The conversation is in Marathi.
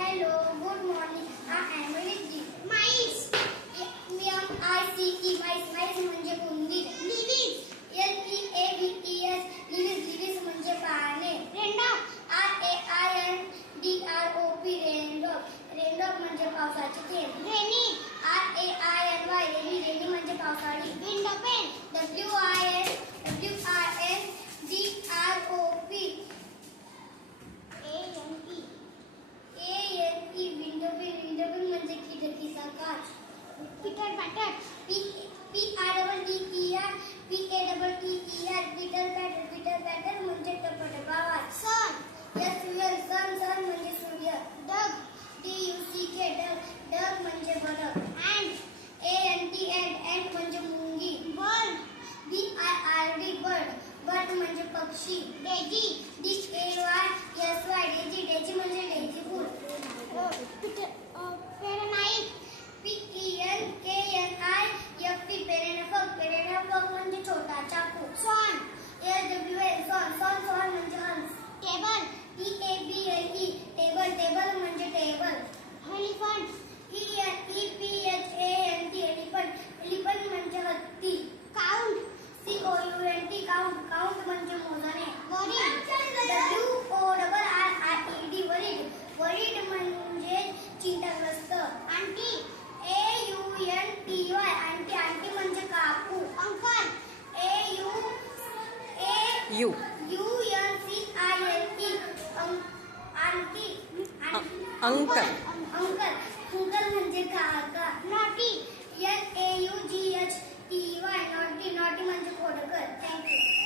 Hello, good morning. I am Riddhi. Mice. M-I-C-E. Mice. Mice म्हणजे उंदीर. Leaves. L-E-A-V-E-S. Leaves. Leaves म्हणजे पाने. Raindrop. R-A-I-N-D-R-O-P. Raindrop. Raindrop म्हणजे पावसाचे थेंब. Rainy. R-A-I-N-Y. Rainy. Rainy म्हणजे पावसाळी. Window pane. W-I-N-D-R-O-P. A-N-E window pane म्हणजे खिडकीचा काच. Peter Patter. P-I-T-T-E-R. P-A-T-T-E-R. Peter Patter. Peter Patter म्हणजे टपटप आवाज. Sun. S-U-N. Sun. Sun म्हणजे सूर्य. Duck. D-U-C-K. Duck. Duck म्हणजे बदक. Ant. A-N-T. Ant. Ant म्हणजे मुंगी. Bird. B-I-R-D. Bird. Bird म्हणजे पक्षी. Daisy. D-A-Y-S-Y. Daisy. Daisy म्हणजे डेझी फूल. Perennial. P-E-N-K-N-I-F-T. Perennial. Perennial म्हणजे छोटा चाकू. Swan. S-W-A-N. Swan. Swan म्हणजे हंस. Table. T-A-B-L-E. Table. Table म्हणजे table. Elephant. E-L-E-P-H-A-N-T. Elephant. Elephant म्हणजे हत्ती. Count. C-O-U-N-T. Count. Count म्हणजे मोजणे. Worried. W-O-R-R-I-E-D. Worried. Worried म्हणजे चिंताग्रस्त. Aunty. A-U-N-T-Y. Aunty. Aunty म्हणजे काकू. Uncle. A-U-U-N-C-I-L-E. Aunty. Uncle. Uncle. Uncle म्हणजे काका. Naughty. N-A-U-G-H-T-Y. Naughty. Naughty म्हणजे खोडकर. Thank you.